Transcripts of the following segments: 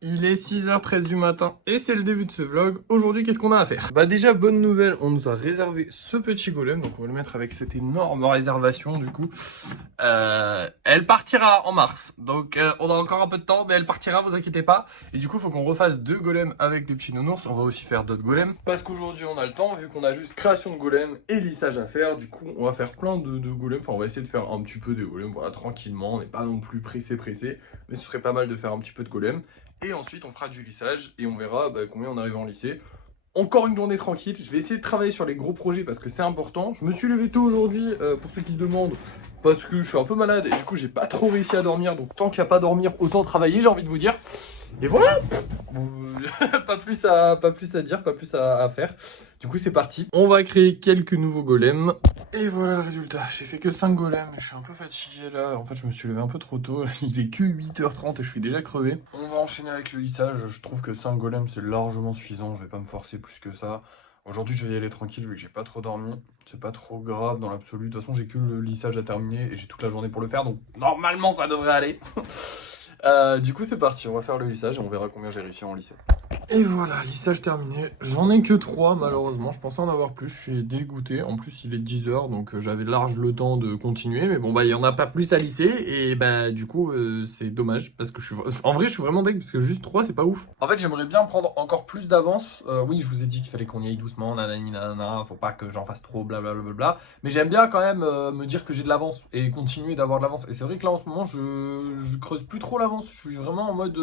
Il est 6h13 du matin et c'est le début de ce vlog. Aujourd'hui, qu'est-ce qu'on a à faire? Bah déjà, bonne nouvelle, on nous a réservé ce petit golem, donc on va le mettre avec cette énorme réservation du coup. Elle partira en mars, donc on a encore un peu de temps, mais elle partira, vous inquiétez pas. Et du coup, il faut qu'on refasse 2 golems avec des petits nounours. On va aussi faire d'autres golems, parce qu'aujourd'hui on a le temps, vu qu'on a juste création de golem et lissage à faire. Du coup, on va faire plein de golems, enfin on va essayer de faire un petit peu des golems, voilà, tranquillement. On n'est pas non plus pressé, mais ce serait pas mal de faire un petit peu de golem. Et ensuite, on fera du lissage et on verra combien on arrive en lisser. Encore une journée tranquille. Je vais essayer de travailler sur les gros projets parce que c'est important. Je me suis levé tôt aujourd'hui, pour ceux qui se demandent, parce que je suis un peu malade et du coup, j'ai pas trop réussi à dormir. Donc, tant qu'il n'y a pas à dormir, autant travailler, j'ai envie de vous dire. Et voilà. Pas plus à dire, pas plus à faire. Du coup, c'est parti. On va créer quelques nouveaux golems. Et voilà le résultat. J'ai fait que 5 golems. Je suis un peu fatigué là. En fait, je me suis levé un peu trop tôt. Il est que 8h30 et je suis déjà crevé. On va enchaîner avec le lissage. Je trouve que 5 golems, c'est largement suffisant. Je vais pas me forcer plus que ça. Aujourd'hui, je vais y aller tranquille vu que j'ai pas trop dormi. C'est pas trop grave dans l'absolu. De toute façon, j'ai que le lissage à terminer et j'ai toute la journée pour le faire. Donc, normalement, ça devrait aller. Du coup, c'est parti. On va faire le lissage et on verra combien j'ai réussi à en lisser. Et voilà, lissage terminé. J'en ai que 3 malheureusement, je pensais en avoir plus, je suis dégoûté. En plus il est 10h donc j'avais large le temps de continuer. Mais bon bah il n'y en a pas plus à lisser et bah du coup c'est dommage parce que en vrai je suis vraiment deg parce que juste 3 c'est pas ouf. En fait j'aimerais bien prendre encore plus d'avance. Oui je vous ai dit qu'il fallait qu'on y aille doucement, nanani nanana, faut pas que j'en fasse trop blablabla. Mais j'aime bien quand même me dire que j'ai de l'avance et continuer d'avoir de l'avance. Et c'est vrai que là en ce moment je creuse plus trop l'avance, je suis vraiment en mode...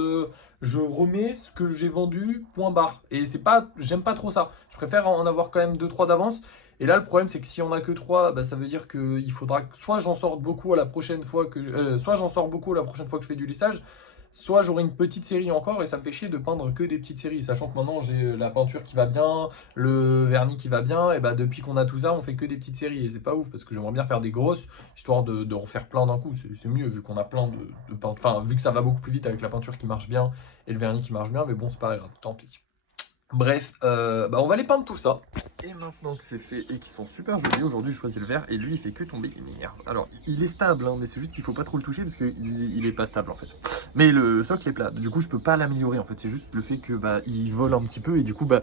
je remets ce que j'ai vendu, point barre. Et c'est pas, j'aime pas trop ça. Je préfère en avoir quand même 2-3 d'avance. Et là, le problème, c'est que si on a que 3, bah, ça veut dire qu'il faudra que soit j'en sorte beaucoup à la prochaine fois que, soit j'en sors beaucoup la prochaine fois que je fais du lissage, soit j'aurai une petite série encore et ça me fait chier de peindre que des petites séries. Sachant que maintenant j'ai la peinture qui va bien, le vernis qui va bien, et bah depuis qu'on a tout ça, on fait que des petites séries. Et c'est pas ouf parce que j'aimerais bien faire des grosses, histoire de refaire plein d'un coup. C'est mieux vu qu'on a plein de peinture. Enfin, vu que ça va beaucoup plus vite avec la peinture qui marche bien et le vernis qui marche bien, mais bon, c'est pas grave, tant pis. Bref, bah on va les peindre tout ça. Et maintenant que c'est fait et qu'ils sont super jolis, aujourd'hui je choisis le vert et lui il fait que tomber. Merde. Alors il est stable, hein, mais c'est juste qu'il faut pas trop le toucher parce qu'il est pas stable en fait. Mais le socle est plat, du coup je peux pas l'améliorer en fait. C'est juste le fait que bah il vole un petit peu et du coup bah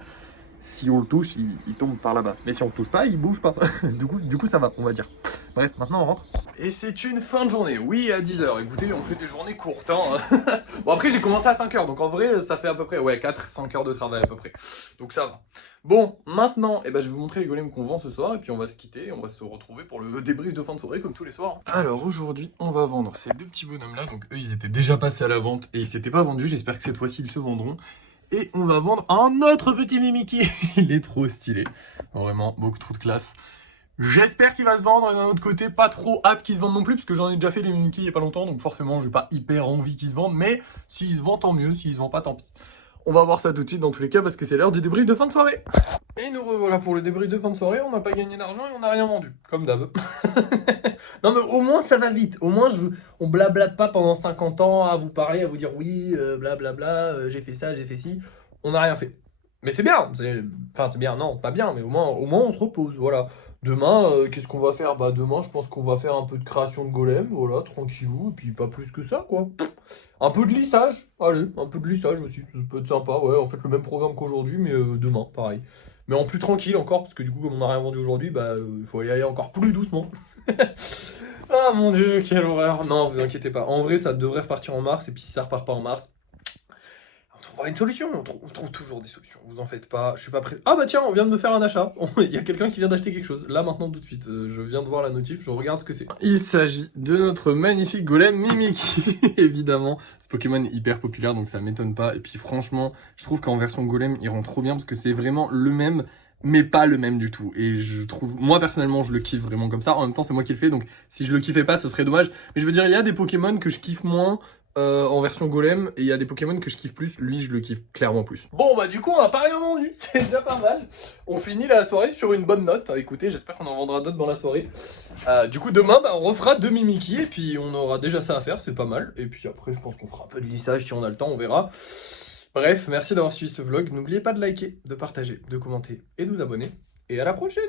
si on le touche il tombe par là-bas. Mais si on le touche pas il bouge pas. du coup ça va on va dire. Bref, maintenant on rentre. Et c'est une fin de journée, oui à 10h. Écoutez, on fait des journées courtes. Hein. Bon après j'ai commencé à 5h, donc en vrai ça fait à peu près 4-5 heures de travail à peu près. Donc ça va. Bon, maintenant, je vais vous montrer les golems qu'on vend ce soir et puis on va se quitter, on va se retrouver pour le débrief de fin de soirée comme tous les soirs. Alors aujourd'hui, on va vendre ces 2 petits bonhommes là, donc eux ils étaient déjà passés à la vente et ils s'étaient pas vendus, j'espère que cette fois-ci ils se vendront. Et on va vendre un autre petit Mimiki, il est trop stylé, vraiment beaucoup trop de classe. J'espère qu'il va se vendre et d'un autre côté, pas trop hâte qu'il se vende non plus parce que j'en ai déjà fait des Mimiki il y a pas longtemps, donc forcément j'ai pas hyper envie qu'il se vende, mais s'il se vend tant mieux, s'il se vend pas tant pis. On va voir ça tout de suite dans tous les cas parce que c'est l'heure du débrief de fin de soirée. Et nous revoilà pour le débrief de fin de soirée, on n'a pas gagné d'argent et on n'a rien vendu, comme d'hab. Non mais au moins ça va vite, au moins on blablate pas pendant 50 ans à vous parler, à vous dire oui, blablabla, j'ai fait ça, j'ai fait ci, on n'a rien fait. Mais c'est bien, enfin c'est bien, non, pas bien, mais au moins on se repose, voilà. Demain, qu'est-ce qu'on va faire? Bah demain je pense qu'on va faire un peu de création de golem, voilà, tranquillou, et puis pas plus que ça, quoi. Un peu de lissage, allez, un peu de lissage aussi, ça peut être sympa, ouais, en fait le même programme qu'aujourd'hui, mais demain, pareil. Mais en plus tranquille encore, parce que du coup, comme on n'a rien vendu aujourd'hui, bah, il faut y aller encore plus doucement. Ah mon dieu, quelle horreur. Non, vous inquiétez pas, en vrai, ça devrait repartir en mars, et puis si ça repart pas en mars, on trouvera une solution, on trouve toujours des solutions, vous en faites pas, je suis pas prêt. Ah bah tiens, on vient de me faire un achat, il y a quelqu'un qui vient d'acheter quelque chose, là maintenant tout de suite, je viens de voir la notif, je regarde ce que c'est. Il s'agit de notre magnifique golem Mimiki, évidemment, ce Pokémon est hyper populaire donc ça m'étonne pas, et puis franchement, je trouve qu'en version golem, il rend trop bien parce que c'est vraiment le même, mais pas le même du tout, et je trouve, moi personnellement je le kiffe vraiment comme ça, en même temps c'est moi qui le fais, donc si je le kiffais pas ce serait dommage, mais je veux dire il y a des Pokémon que je kiffe moins, en version golem, et il y a des Pokémon que je kiffe plus, lui je le kiffe clairement plus. Bon bah du coup on a pas rien vendu, c'est déjà pas mal. On finit la soirée sur une bonne note, écoutez j'espère qu'on en vendra d'autres dans la soirée. Du coup demain bah, on refera 2 Mimiki et puis on aura déjà ça à faire, c'est pas mal. Et puis après je pense qu'on fera un peu de lissage si on a le temps, on verra. Bref, merci d'avoir suivi ce vlog, n'oubliez pas de liker, de partager, de commenter et de vous abonner. Et à la prochaine!